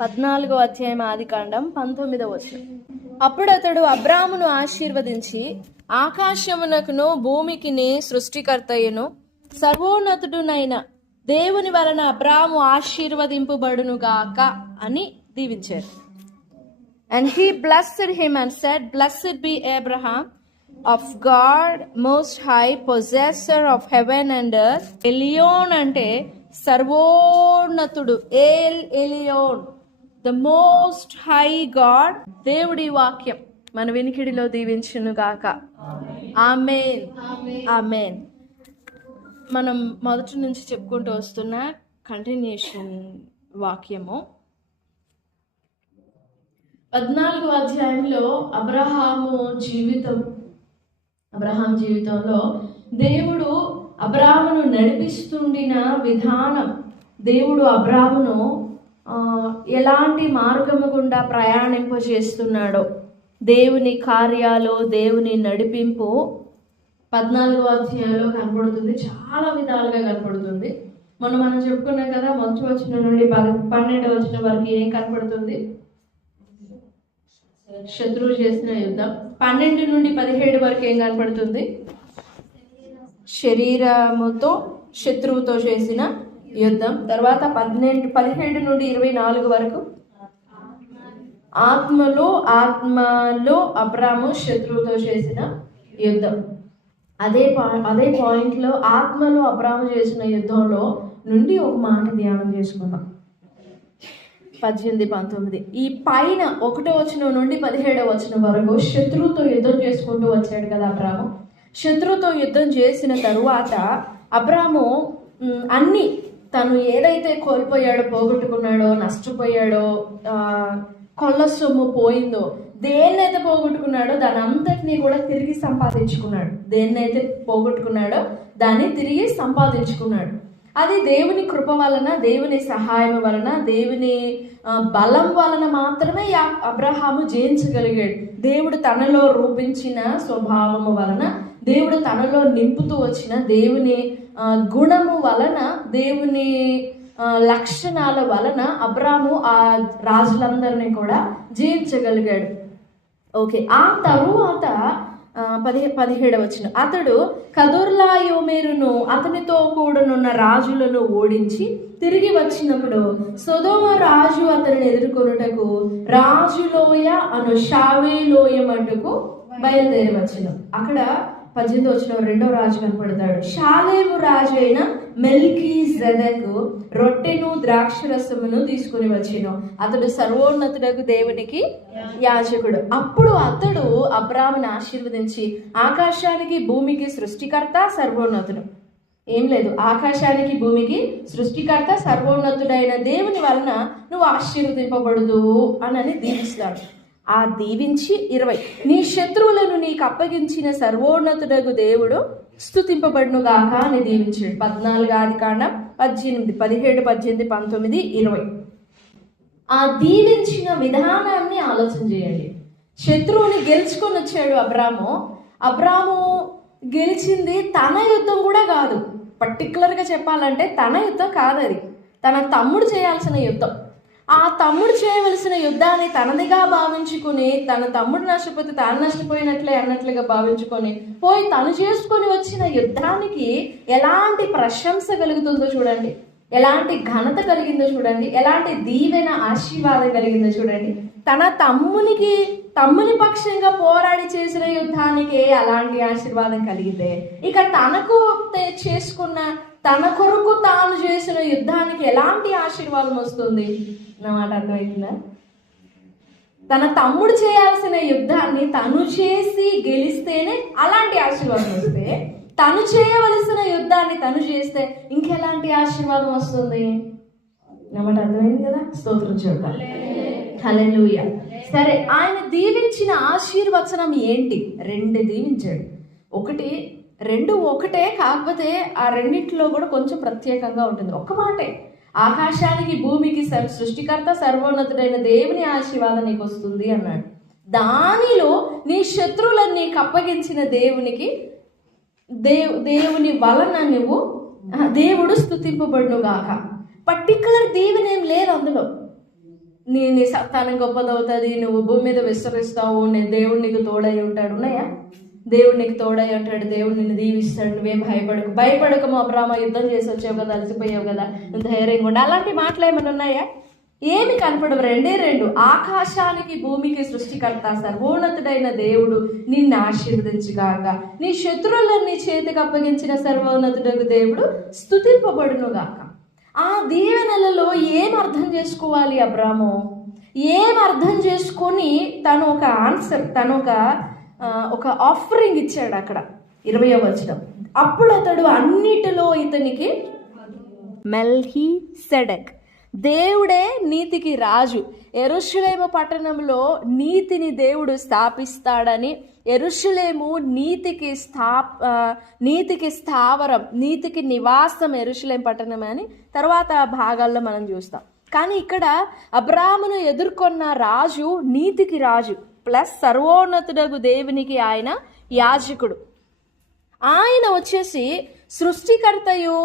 14వ అధ్యాయం ఆదికాండం 19వ వచనం. అప్పుడు అతడు అబ్రామును ఆశీర్వదించి, ఆకాశమునకును భూమికిని సృష్టికర్తయును సర్వోన్నతుడునైన దేవుని వలన అబ్రాము ఆశీర్వదింపబడునుగాక అని దీవించారు. And he blessed him and said, Blessed be Abraham of God most high, possessor of heaven and earth. Elyon అంటే సర్వోన్నతుడు, El Elyon, the most high God. దేవుడి వాక్యం మన వినికిడిలో దీవించును గాక. ఆమేన్, ఆమేన్. మనం మొదటి నుంచి చెప్పుకుంటూ వస్తున్న కంటిన్యూషన్ వాక్యము 14వ అధ్యాయంలో అబ్రహాం జీవితంలో దేవుడు అబ్రామును నడిపిస్తుండిన విధానం, దేవుడు అబ్రామును ఎలాంటి మార్గము గుండా ప్రయాణింపజేస్తున్నాడో, దేవుని కార్యాలు, దేవుని నడిపింపు 14వ అధ్యాయంలో కనపడుతుంది. చాలా విధాలుగా కనపడుతుంది. మనం చెప్పుకున్నాం కదా, మొదటి వచనం నుండి 12వ వచనం వరకు ఏం కనపడుతుంది? శత్రువు చేసిన యుద్ధం. 12 నుండి 17 వరకు ఏం కనపడుతుంది? శరీరముతో శత్రువుతో చేసిన యుద్ధం. తర్వాత 17 నుండి 24 వరకు ఆత్మలో అబ్రాము శత్రువుతో చేసిన యుద్ధం. అదే పాయింట్లో ఆత్మలో అబ్రాము చేసిన యుద్ధంలో నుండి ఒక మాట ధ్యానం చేసుకుందాం. 18, 19 ఈ పైన 1వ వచనం నుండి 17వ వచనం వరకు శత్రువుతో యుద్ధం చేసుకుంటూ వచ్చాడు కదా అబ్రాము. శత్రువుతో యుద్ధం చేసిన తరువాత అబ్రాము అన్ని తను ఏదైతే కోల్పోయాడో, పోగొట్టుకున్నాడో, నష్టపోయాడో, కొల్ల సొమ్ము పోయిందో, దేన్నైతే పోగొట్టుకున్నాడో దాని అంతటినీ కూడా తిరిగి సంపాదించుకున్నాడు. దేన్నైతే పోగొట్టుకున్నాడో దాన్ని తిరిగి సంపాదించుకున్నాడు. అది దేవుని కృప వలన, దేవుని సహాయం వలన, దేవుని బలం వలన మాత్రమే అబ్రహాము జయించగలిగాడు. దేవుడు తనలో రూపించిన స్వభావము వలన, దేవుడు తనలో నింపుతూ వచ్చిన దేవుని గుణము వలన, దేవుని లక్షణాల వలన అబ్రాము ఆ రాజులందరినీ కూడా జయించగలిగాడు. ఓకే, ఆ తరువాత 17వ వచనం, అతడు కదొర్లాయోమెరును అతనితో కూడనున్న రాజులను ఓడించి తిరిగి వచ్చినప్పుడు సొదొమ రాజు అతనిని ఎదుర్కొనుటకు రాజులోయ అను షావేలోయ మట్టుకు బయలుదేరి వచ్చెను. అక్కడ 18వ వచనం రెండో రాజు కనపడతాడు. షాలేము రాజు అయిన మెల్కీజెదెకు రొట్టెను ద్రాక్షరసమును తీసుకుని వచ్చెను. అతడు సర్వోన్నతుడకు దేవునికి యాజకుడు. అప్పుడు అతడు అబ్రామును ఆశీర్వదించి, ఆకాశానికి భూమికి సృష్టికర్త సర్వోన్నతుడు. ఏం లేదు, ఆకాశానికి భూమికి సృష్టికర్త సర్వోన్నతుడైన దేవుని వలన నువ్వు ఆశీర్వదింపబడుదు అని దీవిస్తాడు. ఆ దీవించి 20 నీ శత్రువులను నీకు అప్పగించిన సర్వోన్నతుడగు దేవుడు స్తుతింపబడును గాక అని దీవించాడు. 14 ఆదికాండం 18, 17, 18, 19, 20 ఆ దీవించిన విధానాన్ని ఆలోచన చేయండి. శత్రువుని గెలుచుకొని వచ్చాడు అబ్రాము గెలిచింది తన యుద్ధం కూడా కాదు. పర్టికులర్గా చెప్పాలంటే తన యుద్ధం కాదు, అది తన తమ్ముడు చేయాల్సిన యుద్ధం. ఆ తమ్ముడు చేయవలసిన యుద్ధాన్ని తనదిగా భావించుకుని, తన తమ్ముడు నష్టపోతే తాను నష్టపోయినట్లే అన్నట్లుగా భావించుకొని పోయి తను చేసుకొని వచ్చిన యుద్ధానికి ఎలాంటి ప్రశంస కలుగుతుందో చూడండి, ఎలాంటి ఘనత కలిగిందో చూడండి, ఎలాంటి దీవెన ఆశీర్వాదం కలిగిందో చూడండి. తన తమ్ముని పక్షంగా పోరాడి చేసిన యుద్ధానికి అలాంటి ఆశీర్వాదం కలిగితే, ఇక తనకు చేసుకున్న తన కొరకు తాను చేసిన యుద్ధానికి ఎలాంటి ఆశీర్వాదం వస్తుంది? నా మాట అర్థమైందా? తన తమ్ముడు చేయాల్సిన యుద్ధాన్ని తను చేసి గెలిస్తేనే అలాంటి ఆశీర్వాదం వస్తే, తను చేయవలసిన యుద్ధాన్ని తను చేస్తే ఇంకెలాంటి ఆశీర్వాదం వస్తుంది? నా మాట అర్థమైంది కదా? స్తోత్రం చూడాలి. హల్లెలూయా. సరే, ఆయన దీవించిన ఆశీర్వచనం ఏంటి? 2 దీవించాడు. 2 ఒకటే, కాకపోతే ఆ రెండింటిలో కూడా కొంచెం ప్రత్యేకంగా ఉంటుంది. ఒక్క మాటే, ఆకాశానికి భూమికి సృష్టికర్త సర్వోన్నతుడైన దేవుని ఆశీర్వాదం నీకు వస్తుంది అన్నాడు. దానిలో నీ శత్రువులను నీకు అప్పగించిన దేవుని వలన నువ్వు దేవుడు స్తుతింపబడును గాక. పర్టికులర్ దీవెన ఏం లేదు అందులో. నీ సంతానం గొప్పదవుతుంది, నువ్వు భూమి మీద విస్తరిస్తావు, నేను దేవుడు నీకు తోడై ఉంటాడు. ఉన్నాయా? దేవుడు నీకు తోడై ఉంటాడు, దేవుడు నిన్ను దీవిస్తాడు, నువ్వేం భయపడకము అబ్రామ, యుద్ధం చేసి వచ్చావు కదా, అలసిపోయావు కదా, నువ్వు ధైర్యంగా ఉండి. అలాంటి మాటలు ఏమైనా ఉన్నాయా? ఏమి కనపడవు. రెండు. ఆకాశానికి భూమికి సృష్టికర్త సర్వోన్నతుడైన దేవుడు నిన్ను ఆశీర్వదించుగాక, నీ శత్రువులను నీ చేతికి అప్పగించిన సర్వోన్నతుడకు దేవుడు స్తుతింపబడునుగాక. ఆ దీవెనలలో ఏం అర్థం చేసుకోవాలి అబ్రాము? ఏం అర్థం చేసుకొని తను ఒక ఆన్సర్, తను ఒక ఆఫరింగ్ ఇచ్చాడు అక్కడ 20వ వచనం. అప్పుడు అతడు అన్నిటిలో ఇతనికి మెల్కీసెదెక్, దేవుడే నీతికి రాజు, యెరూషలేము పట్టణంలో నీతిని దేవుడు స్థాపిస్తాడని, యెరూషలేము నీతికి స్థావరం, నీతికి నివాసం యెరూషలేము పట్టణం అని తర్వాత భాగాల్లో మనం చూస్తాం. కానీ ఇక్కడ అబ్రామును ఎదుర్కొన్న రాజు నీతికి రాజు ప్లస్ సర్వోన్నతుడగు దేవునికి ఆయన యాజకుడు. ఆయన వచ్చేసి సృష్టికర్తయు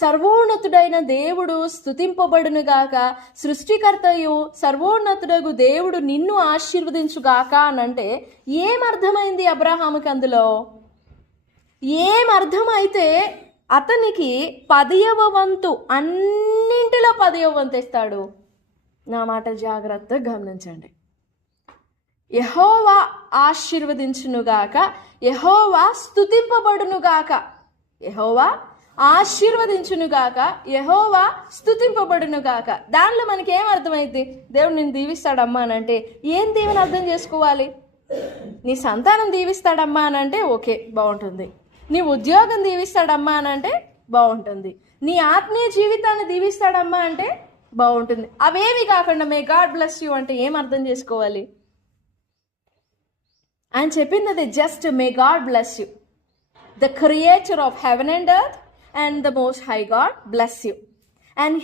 సర్వోన్నతుడైన దేవుడు స్తుతింపబడునుగాక, సృష్టికర్తయు సర్వోన్నతుడగు దేవుడు నిన్ను ఆశీర్వదించుగాక అనంటే ఏమర్థమైంది అబ్రహాముకి? అందులో ఏమర్థమైతే అతనికి 10వ వంతు, అన్నింటిలో 10వ వంతు ఇస్తాడు. నా మాట జాగ్రత్తగా గమనించండి. యెహోవా ఆశీర్వదించునుగాక, యెహోవా స్తుతింపబడునుగాక, యెహోవా ఆశీర్వదించునుగాక, యెహోవా స్తుతింపబడునుగాక. దానిలో మనకి ఏం అర్థమైంది? దేవుడు నిన్ను దీవిస్తాడమ్మా అని అంటే ఏం దీవెని అర్థం చేసుకోవాలి? నీ సంతానం దీవిస్తాడమ్మా అని అంటే ఓకే, బాగుంటుంది. నీ ఉద్యోగం దీవిస్తాడమ్మా అని అంటే బాగుంటుంది. నీ ఆత్మీయ జీవితాన్ని దీవిస్తాడమ్మా అంటే బాగుంటుంది. అవేవి కాకుండా మే గాడ్ బ్లెస్ యూ అంటే ఏం అర్థం చేసుకోవాలి? ఆయన చెప్పింది అది just may God bless you, the creator of heaven and earth and the most high God bless you and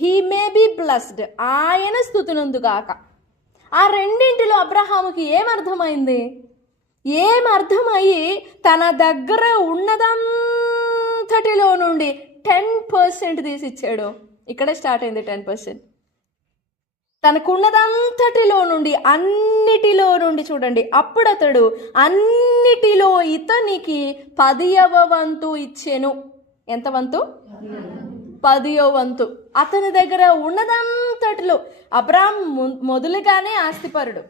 he may be blessed, ఆయన స్తుతినందుగాక. ఆ రెండింటిలో అబ్రహాముకి ఏమర్థమైంది? ఏమర్థమయ్యి తన దగ్గర ఉన్నదంతటిలో నుండి 10% తీసిచ్చాడు. ఇక్కడే స్టార్ట్ అయింది 10%. తనకున్నదంతటిలో నుండి, అన్నిటిలో నుండి చూడండి. అప్పుడు అతడు అన్నిటిలో ఇతనికి 10వ వంతు ఇచ్చెను. ఎంత వంతు? 10వ వంతు. అతని దగ్గర ఉన్నదంతటిలో అబ్రామ్ మొదలుగానే ఆస్తిపరుడు,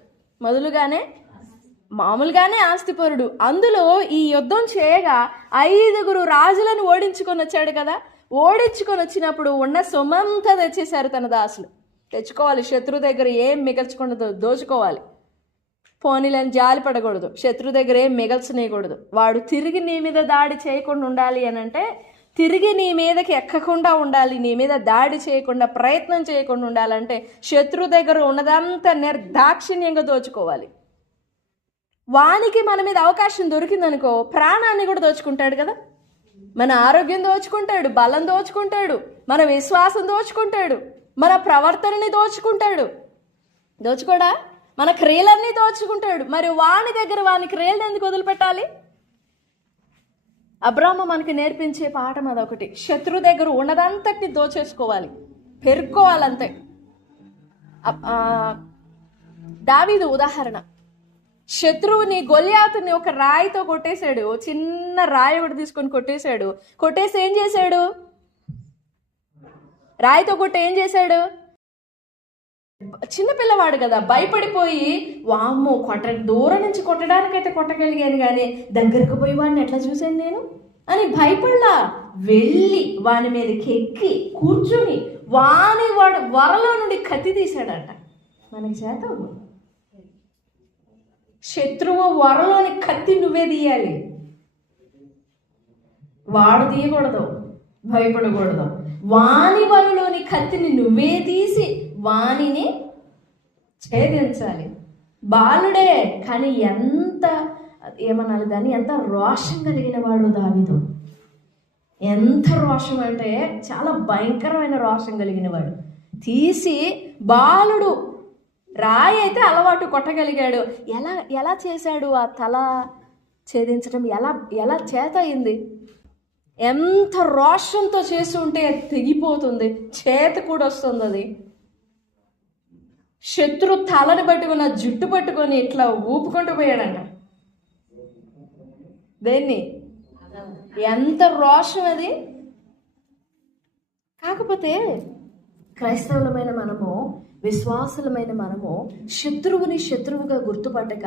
మామూలుగానే ఆస్తిపరుడు. అందులో ఈ యుద్ధం చేయగా 5 రాజులను ఓడించుకొని వచ్చాడు కదా. ఓడించుకొని వచ్చినప్పుడు ఉన్న సొమ్మంతా తెచ్చేశారు తన దాసులు. తెచ్చుకోవాలి, శత్రు దగ్గర ఏం మిగల్చకుండా దోచుకోవాలి. పోనీలని జాలి పడకూడదు, శత్రు దగ్గర ఏం మిగల్చనేయకూడదు. వాడు తిరిగి నీ మీద దాడి చేయకుండా ఉండాలి అని అంటే, తిరిగి నీ మీదకి ఎక్కకుండా ఉండాలి, నీ మీద దాడి చేయకుండా, ప్రయత్నం చేయకుండా ఉండాలంటే శత్రు దగ్గర ఉన్నదంతా నిర్దాక్షిణ్యంగా దోచుకోవాలి. వానికి మన మీద అవకాశం దొరికిందనుకో ప్రాణాన్ని కూడా దోచుకుంటాడు కదా. మన ఆరోగ్యం దోచుకుంటాడు, బలం దోచుకుంటాడు, మన విశ్వాసం దోచుకుంటాడు, మన ప్రవర్తనని దోచుకోడా? మన క్రియలన్నీ దోచుకుంటాడు. మరి వాని దగ్గర వాని క్రియలను ఎందుకు వదిలిపెట్టాలి? అబ్రాము మనకి నేర్పించే పాఠం అదొకటి. శత్రు దగ్గర ఉన్నదంతటి దోచేసుకోవాలి, పెరుక్కోవాలంతే. దావీదు ఉదాహరణ. శత్రువుని గొల్యాతుని ఒక రాయితో కొట్టేశాడు. చిన్న రాయి ఒకటి తీసుకొని కొట్టేసి ఏం చేశాడు? రాయితో కొట్టి ఏం చేశాడు? చిన్నపిల్లవాడు కదా, భయపడిపోయి వామ్మో దూరం నుంచి కొట్టడానికైతే కొట్టగలిగాను కానీ దగ్గరకు పోయి వాడిని ఎట్లా చూశాను నేను అని భయపడలా. వెళ్ళి వాని మీదకి ఎక్కి కూర్చుని వాడు వరలో నుండి కత్తి తీశాడంట. మనకి చేత శత్రువు వరలోని కత్తి నువ్వే తీయాలి, వాడు తీయకూడదు, భయపడకూడదు. వాని వరలోని కత్తిని నువ్వే తీసి వానిని ఛేదించాలి. బాలుడే కానీ ఎంత ఏమనాలి దాన్ని, ఎంత రోషం కలిగిన వాడు దావీదు. ఎంత రోషం అంటే చాలా భయంకరమైన రోషం కలిగిన వాడు. తీసి బాలుడు రాయి అయితే అలవాటు కొట్టగలిగాడు. ఎలా చేశాడు? ఆ తల ఛేదించడం ఎలా చేత అయింది? ఎంత రోషంతో చేసి ఉంటే తెగిపోతుంది, చేతి కూడా వస్తుంది. అది శత్రు తలని పట్టుకుని జుట్టు పట్టుకొని ఇట్లా ఊపుకుంటూ పోయాడంట. దేన్ని? ఎంత రోషం అది. కాకపోతే క్రైస్తవులమైన మనము, విశ్వాసులమైన మనము శత్రువుని శత్రువుగా గుర్తుపట్టక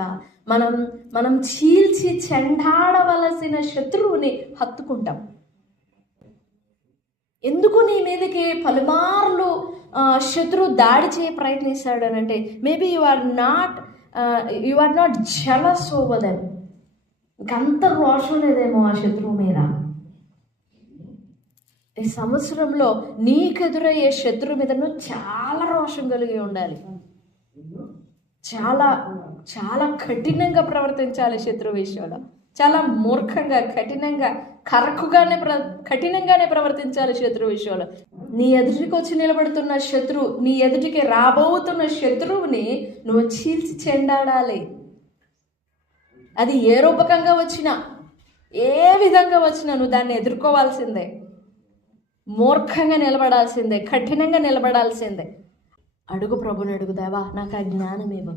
మనం చీల్చి చెండాడవలసిన శత్రువుని హత్తుకుంటాం. ఎందుకు నీ మీదకి పలుమార్లు శత్రువు దాడి చేయ ప్రయత్నిస్తాడు అని అంటే, maybe you are not jealous over them. ఇంకంత రోషం లేదేమో ఆ శత్రువు మీద. ఈ సంవత్సరంలో నీకెదురయ్యే శత్రువు మీద నువ్వు చాలా రోషం కలిగి ఉండాలి. చాలా చాలా కఠినంగా ప్రవర్తించాలి శత్రువు విషయంలో. చాలా మూర్ఖంగా, కఠినంగానే ప్రవర్తించాలి శత్రువు విషయంలో. నీ ఎదుటికి వచ్చి నిలబడుతున్న శత్రువు, నీ ఎదుటికి రాబోతున్న శత్రువుని నువ్వు చీల్చి చెండాడాలి. అది ఏ రూపకంగా వచ్చినా, ఏ విధంగా వచ్చినా నువ్వు దాన్ని ఎదుర్కోవాల్సిందే. మూర్ఖంగా నిలబడాల్సిందే, కఠినంగా నిలబడాల్సిందే. అడుగు ప్రభుని, అడుగు, దేవా నాకు ఆ జ్ఞానం ఇవ్వు.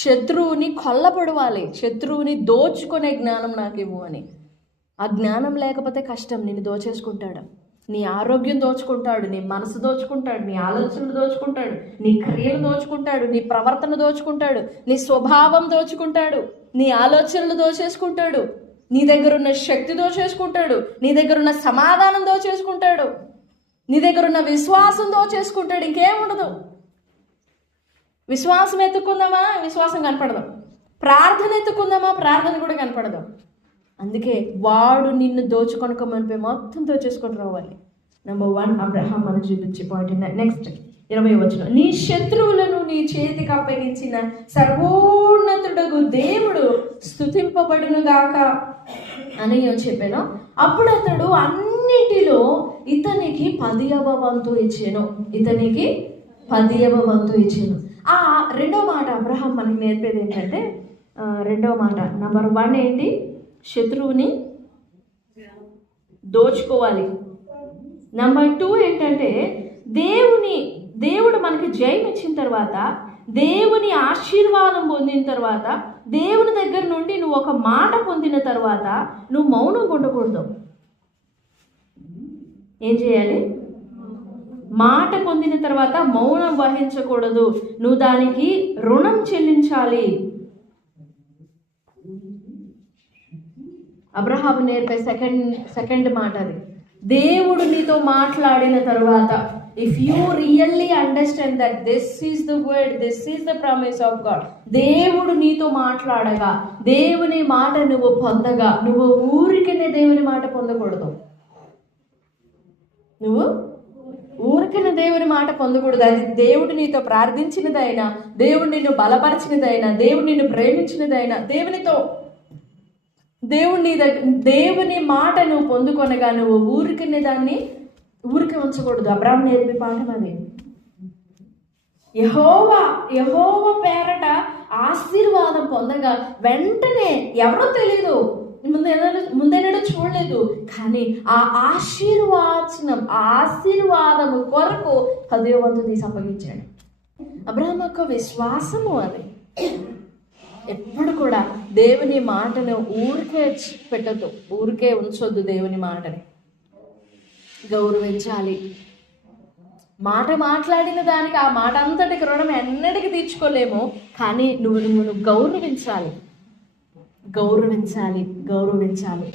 శత్రువుని కొల్లపడవాలి, శత్రువుని దోచుకునే జ్ఞానం నాకు ఇవ్వు అని. ఆ జ్ఞానం లేకపోతే కష్టం. నిన్ను దోచేసుకుంటాడు, నీ ఆరోగ్యం దోచుకుంటాడు, నీ మనసు దోచుకుంటాడు, నీ ఆలోచనలు దోచుకుంటాడు, నీ క్రియలు దోచుకుంటాడు, నీ ప్రవర్తన దోచుకుంటాడు, నీ స్వభావం దోచుకుంటాడు, నీ ఆలోచనలు దోచేసుకుంటాడు, నీ దగ్గర ఉన్న శక్తి దోచేసుకుంటాడు, నీ దగ్గర ఉన్న సమాధానం దోచేసుకుంటాడు, నీ దగ్గర ఉన్న విశ్వాసం దోచేసుకుంటాడు. ఇంకేముండదు. విశ్వాసం ఎత్తుకుందామా, విశ్వాసం కనపడదు. ప్రార్థన ఎత్తుకుందామా, ప్రార్థన కూడా కనపడదు. అందుకే వాడు నిన్ను దోచుకొనుకోమనిపోయి మొత్తం దోచేసుకొని రావాలి. నెంబర్ 1 అబ్రహాం మనకు చూపించే పాయింట్. నెక్స్ట్ 20వ వచనం, నీ శత్రువులను నీ చేతికి అప్పగించిన సర్వోన్నతుడగు దేవుడు స్తుతింపబడును గాక అని చెప్పాను. అప్పుడు అతడు అన్నిటిలో ఇతనికి 10వ వంతు ఇచ్చాను. ఇతనికి 10వ వంతు ఇచ్చాను. ఆ రెండో మాట అబ్రహాం మనకి నేర్పేది ఏంటంటే, రెండవ మాట నెంబర్ 1 ఏంటి? శత్రువుని దోచుకోవాలి. నెంబర్ 2 ఏంటంటే, దేవుడు మనకి జయం ఇచ్చిన తర్వాత, దేవుని ఆశీర్వాదం పొందిన తర్వాత, దేవుని దగ్గర నుండి నువ్వు ఒక మాట పొందిన తర్వాత నువ్వు మౌనం ఉండకూడదు. ఏం చేయాలి? మాట పొందిన తర్వాత మౌనం వహించకూడదు. నువ్వు దానికి రుణం చెల్లించాలి. అబ్రహాము నేర్పే సెకండ్ మాట అది. దేవుడు నీతో మాట్లాడిన తర్వాత, if you really understand that this is the word, this is the promise of God, దేవుడు నీతో మాట్లాడగా, దేవుని మాట నువ్వు పొందగా, నువ్వు ఊరికనే దేవుని మాట పొందకూడదు. నువ్వు ఊరికనే దేవుని మాట పొందకూడదు. అది దేవుడు నీతో ప్రార్థించినదైనా, దేవుడు నిన్ను బలపరిచినదైనా, దేవుడు నిన్ను ప్రేమించినదైనా, దేవుని మాట నువ్వు పొందుకొనగా నువ్వు ఊరికనే దాన్ని ఊరికే ఉంచకూడదు. అబ్రాహాము నేర్పే పాఠం అది. యెహోవా పేరట ఆశీర్వాదం పొందగా వెంటనే, ఎవరో తెలీదు, ముందేనాడో చూడలేదు, కానీ ఆ ఆశీర్వాదము కొరకు 10వ వంతు తీసి అప్పగించాడు. అబ్రహాము యొక్క విశ్వాసము అది. ఎప్పుడు కూడా దేవుని మాటను ఊరికే పెట్టద్దు, ఊరికే ఉంచొద్దు. దేవుని మాటని గౌరవించాలి. మాట మాట్లాడిన దానికి, ఆ మాట అంతటికి రుణం ఎన్నటికి తీర్చుకోలేము, కానీ నువ్వు గౌరవించాలి.